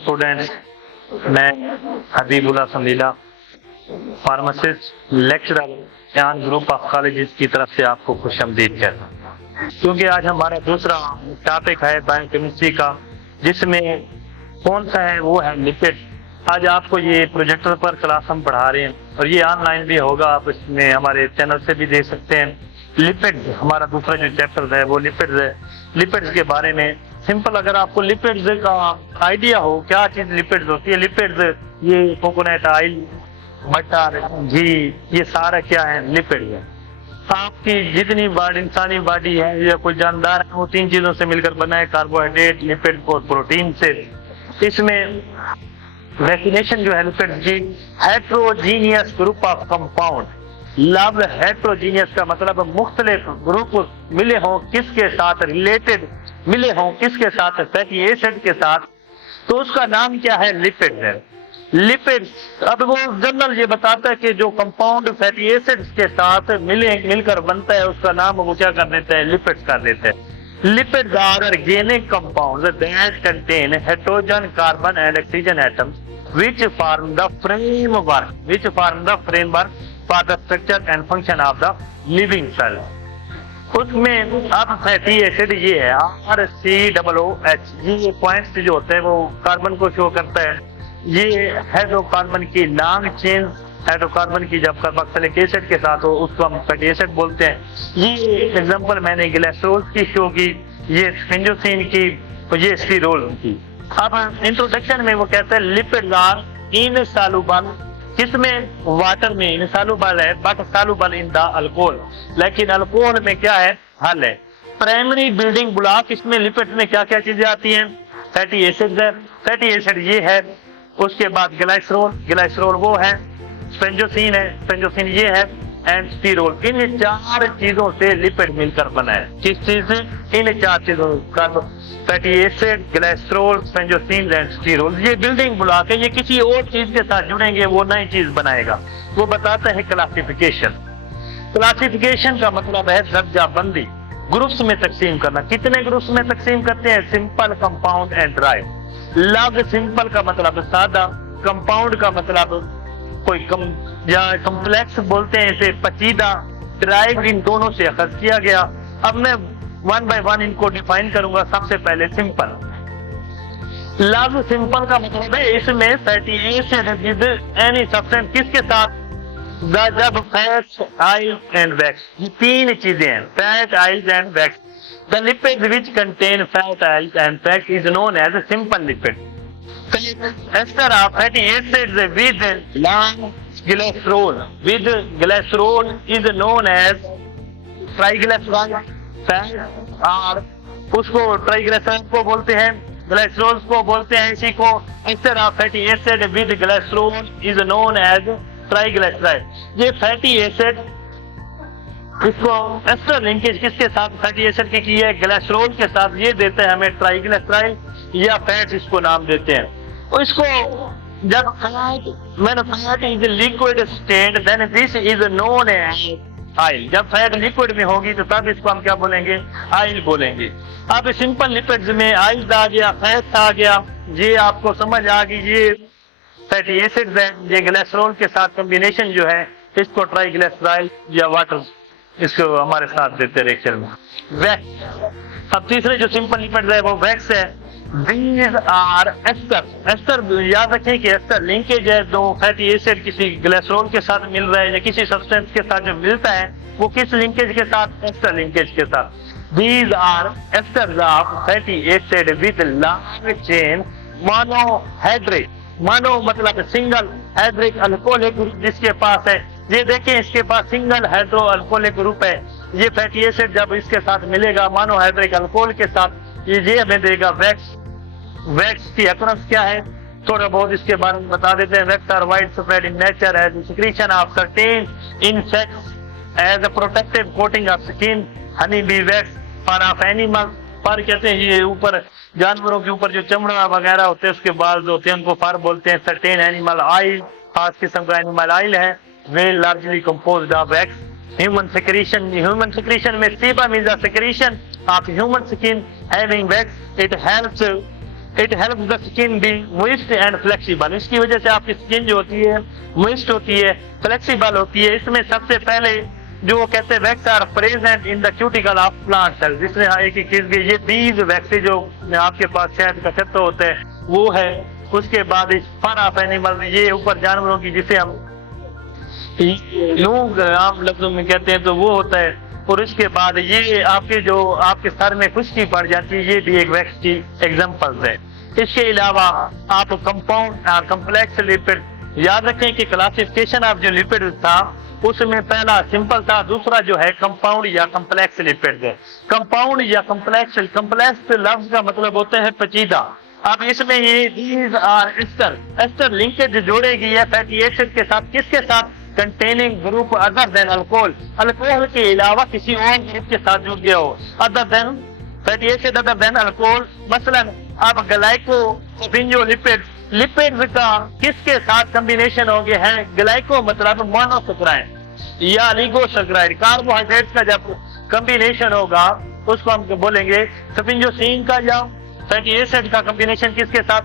Students, मैं Habibullah संदीला, pharmacist lecturer ज्ञान group of colleges की तरफ से आपको खुशामदीद कहता हूँ। क्योंकि आज हमारा दूसरा टॉपिक है बायोकेमिस्ट्री का, जिसमें कौन सा है वो है लिपिड। आज आपको ये प्रोजेक्टर पर क्लास हम पढ़ा रहे हैं और ये ऑनलाइन भी होगा, आप इसमें हमारे चैनल से भी देख सकते हैं। लिपिड हमारा दूसरा जो चैप्टर है वो लिपिड्स है। लिपिड्स के बारे में सिंपल अगर आपको लिपिड्स का आइडिया हो क्या चीज लिपिड्स होती है, लिपिड्स ये कोकोनट ऑयल, बटर, घी, ये सारा क्या है, लिपिड है। आपकी जितनी बॉडी, इंसानी बॉडी है या कोई जानदार है, वो तीन चीजों से मिलकर बना है, कार्बोहाइड्रेट, लिपिड और प्रोटीन से। इसमें डेफिनेशन जो है लिपिड की, heterogeneous group of compound. Love heterogeneous का मतलब मुख्तलिफ ग्रुप मिले हों किसके साथ, रिलेटेड मिले हों किसके साथ, फैटी एसिड के साथ, तो उसका नाम क्या है, लिपिड है। लिपिड अब वो जनरल ये बताता है कि जो कंपाउंड फैटी एसिड्स के साथ मिलकर बनता है उसका नाम वो क्या कर देते हैं, लिपिड्स कर देते हैं। Lipids are organic compounds that contain hydrogen, carbon and oxygen atoms which form the framework for the structure and function of the living cell। उसमें अब फैटी एसिड ये है RCOOH, ये पॉइंट्स जो होते हैं वो कार्बन को शो करता है। ये हाइड्रोकार्बन की लॉन्ग चेन, हाइड्रोकार्बन की जब कार्बोक्सिलिक एसिड के साथ हो उसको हम फैटी एसिड बोलते हैं। ये एग्जांपल मैंने ग्लाइसरोल की शो की, ये स्फिंडोसिन की, ये स्टीरोल की। अब इंट्रोडक्शन में वो कहते हैं लिपिड्स आर इनसॉल्युबल, किसमें, वाटर में इनसॉल्युबल है, but soluble in the alcohol. लेकिन अल्कोहल में क्या है, हल है। प्राइमरी बिल्डिंग ब्लॉक इसमें लिपिड्स में क्या क्या चीजें आती हैं, फैटी एसिड है, फैटी एसिड ये है। उसके बाद ग्लाइसरोल, ग्लाइसरोल वो है। स्फिंडोसिन है, स्फिंडोसिन ये है, एंड स्टीरोल। इन चार चीजों से लिपिड मिलकर बना है। किस चीज से, इन चार चीजों, fatty acid, glycerol, sphingosine and sterol. ये बिल्डिंग ब्लॉक है, ये किसी और चीज के साथ जुड़ेंगे वो नई चीज बनाएगा। वो बताता है क्लासिफिकेशन। क्लासिफिकेशन का मतलब है दर्जा बंदी, ग्रुप्स में तकसीम करना। कितने ग्रुप्स में तकसीम करते हैं, सिंपल, कंपाउंड एंड ड्राई। लग सिंपल का मतलब सादा, कंपाउंड का मतलब कोई कम या कम्प्लेक्स बोलते हैं इसे पचीदा, ड्राइव इन दोनों से अखज किया गया। अब मैं वन बाय वन इनको डिफाइन करूंगा। सबसे पहले सिंपल। लव सिंपल का मतलब है इसमें fatty acid with any substance किसके साथ, जब फैट, ऑयल एंड वैक्स, ये तीन चीजें हैं, fat, oil and wax. The lipid which contain fat, oil and wax is known as a simple lipid. ester of fatty acids with long glycerol is known as triglyceride fat, और उसको triglyceride को बोलते हैं, glycerol को बोलते हैं इसी को। ester of fatty acid with glycerol is known as triglyceride. ये फैटी एसिड, इसको एस्टर लिंकेज किसके साथ फैटी एसिड की है, ग्लाइसरोल के साथ, ये देते हैं हमें ट्राइग्लिसराइड या फैट इसको नाम देते हैं। और इसको जब fat is liquid state then this is known as oil. जब फैट लिक्विड में होगी तो तब इसको हम क्या बोलेंगे, ऑयल बोलेंगे। अब सिंपल लिपिड्स में ऑयल आ गया, फैट आ गया, ये आपको समझ आ गई। ये फैटी एसिड्स है, ये ग्लाइसरोल के साथ कॉम्बिनेशन जो है इसको ट्राइग्लिसराइड या वाटर इसको हमारे साथ देते रिएक्शन में। वैक्स, अब तीसरे जो सिंपल लिपिड्स है वो वैक्स है। These are ester। एस्टर याद रखें कि एस्टर लिंकेज है, दो फैटी एसिड किसी ग्लाइसरोल के साथ मिल रहा है या किसी सब्सटेंस के साथ जो मिलता है वो किस लिंकेज के साथ, एस्टर लिंकेज के साथ। These are esters of fatty acid with long chain monohydric, mono मतलब सिंगल, हाइड्रिक अल्कोहलिक जिसके पास है। ये देखें इसके पास सिंगल हाइड्रो अल्कोहलिक ग्रुप है। ये फैटी एसिड जब इसके साथ मिलेगा मोनोहाइड्रिक अल्कोहल के साथ, ये हमें देगा वैक्स। वैक्स की अक्रंस क्या है, थोड़ा बहुत इसके बारे में बता देते हैं। Wax are widespread in nature as secretion of certain insects as a protective coating of skin, honey bee wax fur of animal. Fur कहते हैं ये ऊपर जानवरों के ऊपर जो चमड़ा वगैरह होते हैं उसके बाल जो होते हैं उनको फर बोलते हैं। सर्टेन एनिमल ऑयल, खास किस्म का एनिमल ऑयल है, वे largely composed of wax. Human secretion में sebum is a secretion of human skin having wax. It helps it help the skin be moist and flexible. इसकी वजह से आपकी स्किन जो होती है मोइस्ट होती है, फ्लेक्सिबल होती है। इसमें सबसे पहले जो वो कहते हैं wax are present in the cuticle of plant cell, जिसमें एक एक चीज ये बीज वैक्स जो आपके पास शहद का छत्ता होता है वो है। उसके बाद इस फर ऑफ एनिमल, ये ऊपर जानवरों की जिसे हम लूग आम लफ्जों में कहते हैं तो वो होता है। और उसके बाद ये आपके जो आपके सर में खुश्की पड़ जाती है, ये भी एक वैक्स की एग्जांपल्स है। इसके अलावा आप कंपाउंड और कम्प्लेक्स लिपिड याद रखें कि क्लासिफिकेशन ऑफ जो लिपिड था उसमें पहला सिंपल था, दूसरा जो है कंपाउंड या कम्प्लेक्स लिपिड है। कंपाउंड या कम्प्लेक्स लफ्ज का मतलब होता है पेचीदा। अब इसमें ये दीज आर एस्टर लिंकेज जोड़ेगी है फैटी एसिड के साथ, किसके साथ? Containing group other than alcohol, alcohol के अलावा किसी और ग्रुप के साथ जुड़ गया हो, other than fatty acid other than alcohol. मसलन अब ग्लाइको लिपिड, लिपिड्स का किसके साथ कॉम्बिनेशन हो गया है? ग्लाइको मतलब मोनोसैकेराइड या लिगोसैकेराइड, कार्बोहाइड्रेट का जब कॉम्बिनेशन होगा उसको हम बोलेंगे सफिंजोसिन का, या फैटी एसिड का कॉम्बिनेशन किसके साथ?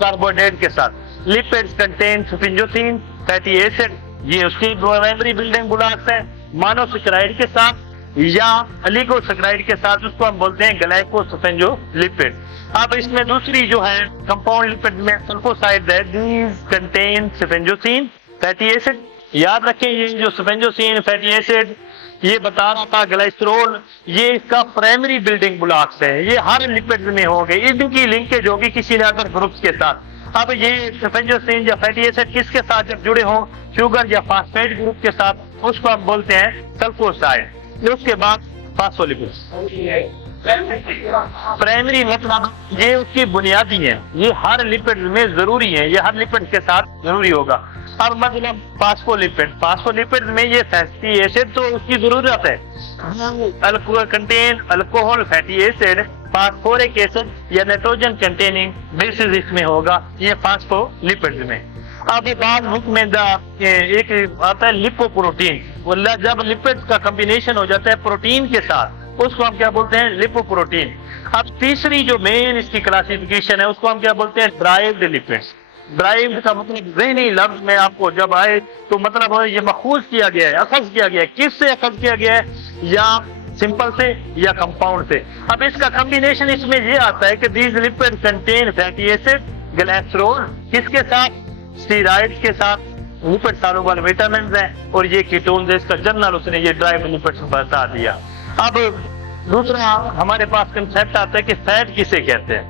कार्बोहाइड्रेट के साथ। लिपिड्स कंटेन सफिंजोसिन, फैटी एसिड, ये उसकी प्राइमरी बिल्डिंग ब्लॉक्स है। मोनोसैकेराइड के साथ या लिगोसैकेराइड के साथ उसको हम बोलते हैं ग्लाइकोसफिंजोलिपिड। अब इसमें दूसरी जो है कंपाउंड लिपिड में सल्फोसाइड है, दीज कंटेन सफिंजोसिन, फैटी एसिड। याद रखें ये जो सफिंजोसिन, फैटी एसिड ये बता रहा था ग्लाइसरोल, ये इसका प्राइमरी बिल्डिंग ब्लॉक्स है। ये हर लिपिड में होंगे, इनकी लिंकेज होगी किसी न अदर ग्रुप्स के साथ। अब ये सफिंजोसिन या फैटी एसिड किसके साथ जब जुड़े हों? शुगर या फास्फेट ग्रुप के साथ, उसको हम बोलते हैं सल्फोसाइड। उसके बाद फास्फोलिपिड्स, प्राइमरी मतलब ये उसकी बुनियादी है, ये हर लिपिड में जरूरी है, ये हर लिपिड के साथ जरूरी होगा। अब मतलब फास्फोलिपिड में ये फैटी एसिड तो उसकी जरूरत है, contain alcohol, fatty acid, phosphoric acid या नाइट्रोजन कंटेनिंग बेसिस इसमें होगा, ये फास्फोलिपिड में। अब बाद में एक आता है लिपोप्रोटीन, जब लिपिड का कॉम्बिनेशन हो जाता है प्रोटीन के साथ उसको हम क्या बोलते हैं? लिपोप्रोटीन। अब तीसरी जो मेन इसकी क्लासिफिकेशन है उसको हम क्या बोलते हैं? Derived lipids. ड्राइव्ड का मतलब ज़हनी लफ्ज में आपको जब आए तो मतलब ये मखूज किया गया है, अखज किया गया है। किससे अखज किया गया है? या सिंपल से या कंपाउंड से। अब इसका कॉम्बिनेशन इसमें ये आता है कि these lipid contain fatty acid, glycerol, किसके साथ? स्टीरॉइड के साथ, लिपिड सॉल्युबल विटामिन है, और ये कीटोन्स है। इसका जनरल उसने ये ड्राइव लिपिड्स बता दिया। अब दूसरा हमारे पास कंसेप्ट आता है कि फैट किसे कहते हैं।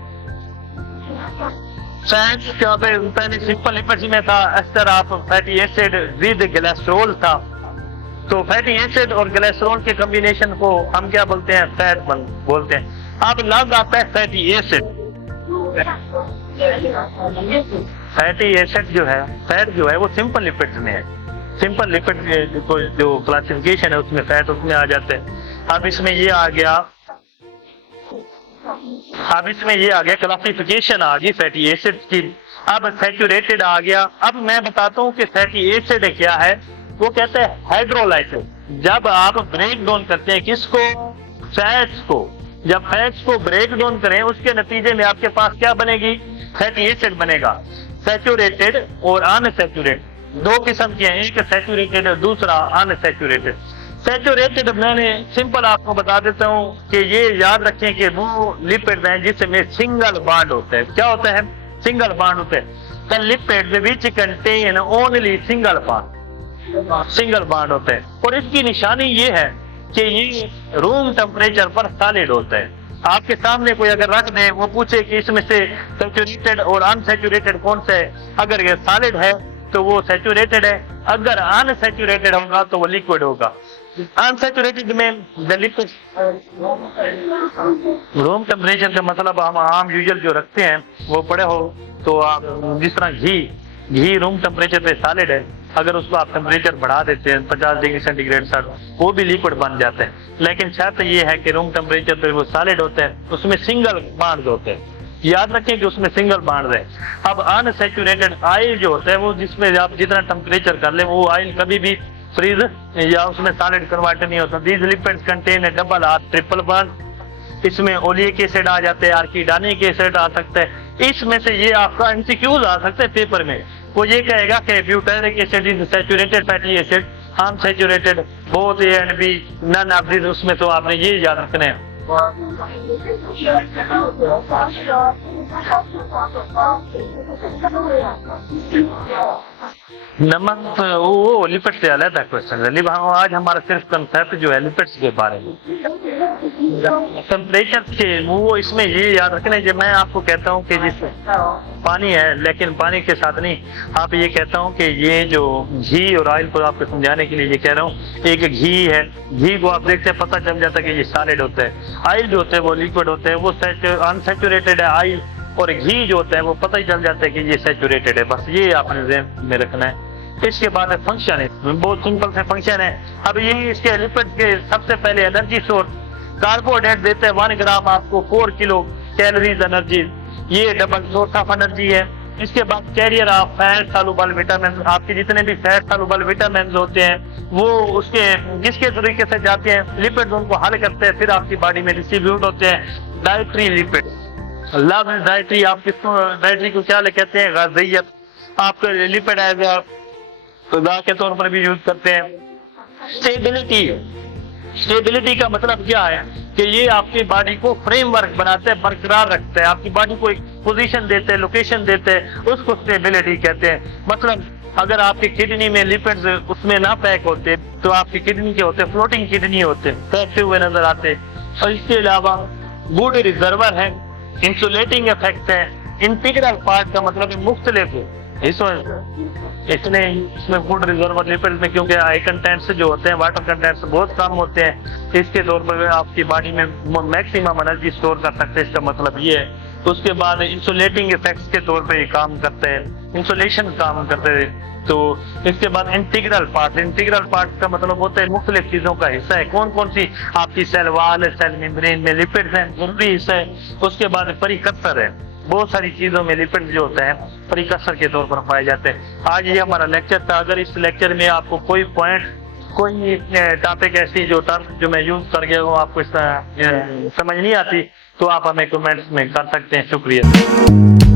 फैट क्या पहले सिंपल लिपिड्स में था, ester of fatty acid with glycerol था, तो फैटी एसिड और ग्लाइसरोल के कॉम्बिनेशन को हम क्या बोलते हैं? फैट बोलते हैं। अब लग आता है फैटी एसिड। फैटी एसिड जो है, फैट जो है वो सिंपल लिपिड्स में है। सिंपल लिपिड जो क्लासिफिकेशन है उसमें फैट उसमें आ जाते हैं। अब इसमें ये आ गया क्लासिफिकेशन आ गई फैटी एसिड की। अब सैचुरेटेड आ गया। अब मैं बताता हूँ कि फैटी एसिड क्या है। वो कहते हैं हाइड्रोलाइसिस। जब आप ब्रेक डाउन करते हैं किसको? फैट्स को। जब फैट्स को ब्रेक डाउन करें उसके नतीजे में आपके पास क्या बनेगी? फैटी एसिड बनेगा। सैचुरेटेड और अनसैचुरेटेड दो किस्म के हैं, एक सैचुरेटेड और दूसरा अनसैचुरेटेड। सैचुरेटेड मैंने सिंपल आपको बता देता हूँ कि ये याद रखें कि वो लिपिड हैं जिसमें सिंगल बॉन्ड होता है। क्या होता है? सिंगल बॉन्ड होता है। The lipid which contain only single bond होता है। और इसकी निशानी ये है कि ये रूम टेम्परेचर पर सॉलिड होता है। आपके सामने कोई अगर रख दे, वो पूछे कि इसमें से सैचुरेटेड और अनसैचुरेटेड कौन सा है, अगर ये सॉलिड है तो वो सैचुरेटेड है, अगर अनसैचुरेटेड होगा तो वो लिक्विड होगा। अनसैचुरेटेड में द लिपिड रूम टेम्परेचर का मतलब हम आम यूजुअल जो रखते हैं वो पड़े हो तो आप जिस तरह घी रूम टेम्परेचर पे सॉलिड है, अगर उसको आप टेम्परेचर बढ़ा देते हैं 50 डिग्री सेंटीग्रेड तक वो भी लिक्विड बन जाते हैं। लेकिन शर्त ये है कि रूम टेम्परेचर पे वो सॉलिड होते हैं, उसमें सिंगल बॉन्ड होते हैं। याद रखें कि उसमें सिंगल बॉन्ड है। अब अनसैचुरेटेड ऑयल जो होता है वो जिसमें आप जितना टेम्परेचर कर ले वो ऑयल कभी भी फ्रीज या उसमें सॉलिड कन्वर्ट नहीं होता। These lipids contain double R triple bond. इसमें ओलिक एसिड आ जाते हैं, आर्किडानिक एसिड आ सकता है, इसमें से ये आपका एमसीक्यूज आ सकते हैं पेपर में। वो ये कहेगा कि butyric acid is saturated fatty acid, unsaturated both A and B, none of this, उसमें तो आपने ये याद रखना है। नमक वो लिपिड से अलग था क्वेश्चन। आज हमारा सिर्फ कंसेप्ट जो है लिपिड्स के बारे में, टेम्परेचर के वो इसमें ये याद रखना है। जब मैं आपको कहता हूँ कि जिस पानी है, लेकिन पानी के साथ नहीं, आप ये कहता हूँ कि ये जो घी और ऑयल को आपको समझाने के लिए ये कह रहा हूँ, एक घी है, घी को आप देखते हैं पता चल जाता है कि ये सॉलिड होता है, ऑयल जो होते हैं वो लिक्विड होते हैं, वो अनसैचुरेटेड है ऑयल, और घी जो होता है वो पता ही चल जाता है कि ये सैचुरेटेड है। बस ये आपने ध्यान में रखना है। इसके बाद फंक्शन है, बहुत सिंपल से फंक्शन है। अब ये इसके लिपिड के सबसे पहले एनर्जी सोर्स, कार्बोहाइड्रेट देते हैं 1 ग्राम आपको 4 किलो कैलोरीज एनर्जी, ये डबल सोर्स ऑफ एनर्जी है। इसके बाद carrier of fat soluble vitamin, आपके जितने भी फैट सॉल्युबल विटामिन होते हैं वो उसके किसके तरीके से जाते हैं, लिपिड उनको हल करते हैं, फिर आपकी बॉडी में डिस्ट्रीब्यूट होते हैं। डाइटरी लिपिड, लव डाइटरी, आप किसको डाइटरी को क्या कहते हैं, ग़िज़ाइयत, आपके लिपिड एज ग़िज़ा के तौर पर भी यूज करते हैं। स्टेबिलिटी, स्टेबिलिटी का मतलब क्या है कि ये आपकी बॉडी को फ्रेमवर्क बनाते हैं, बरकरार रखते हैं, आपकी बॉडी को एक पोजीशन देते हैं, लोकेशन देते हैं, उसको स्टेबिलिटी कहते हैं। मतलब अगर आपकी किडनी में लिपिड्स उसमें ना पैक होते तो आपकी किडनी के होते फ्लोटिंग किडनी होते, पैकते हुए नजर आते। और इसके अलावा गुड रिजर्वर है, इंसुलेटिंग इफेक्ट है, इंटीग्रल पार्ट का मतलब है मुख्तलिफ, इसमें फूड रिजर्वर लिपिड में क्योंकि आई कंटेंट्स जो होते हैं, वाटर कंटेंट्स बहुत कम होते हैं, इसके तौर पर आपकी बॉडी में मैक्सिमम एनर्जी स्टोर कर सकते हैं, इसका मतलब ये है। उसके बाद इंसुलेटिंग इफेक्ट्स के तौर पे ये काम करते हैं, इंसुलेशन काम करते हैं। तो इसके बाद इंटीग्रल पार्ट, इंटीग्रल पार्ट का मतलब होता है मुख्तलिफ चीजों का हिस्सा है, कौन कौन सी आपकी सेल वाल, सेल मेम्ब्रेन में लिपिड्स हैं, जरूरी हिस्सा है। उसके बाद परिकस्तर है, बहुत सारी चीजों में लिपिड जो होता है परिकस्तर के तौर पर पाए जाते हैं। आज ये हमारा लेक्चर था। अगर इस लेक्चर में आपको कोई पॉइंट, कोई टॉपिक ऐसी जो टर्म जो मैं यूज कर गया वो आपको समझ नहीं आती तो आप हमें कमेंट्स में कर सकते हैं। शुक्रिया।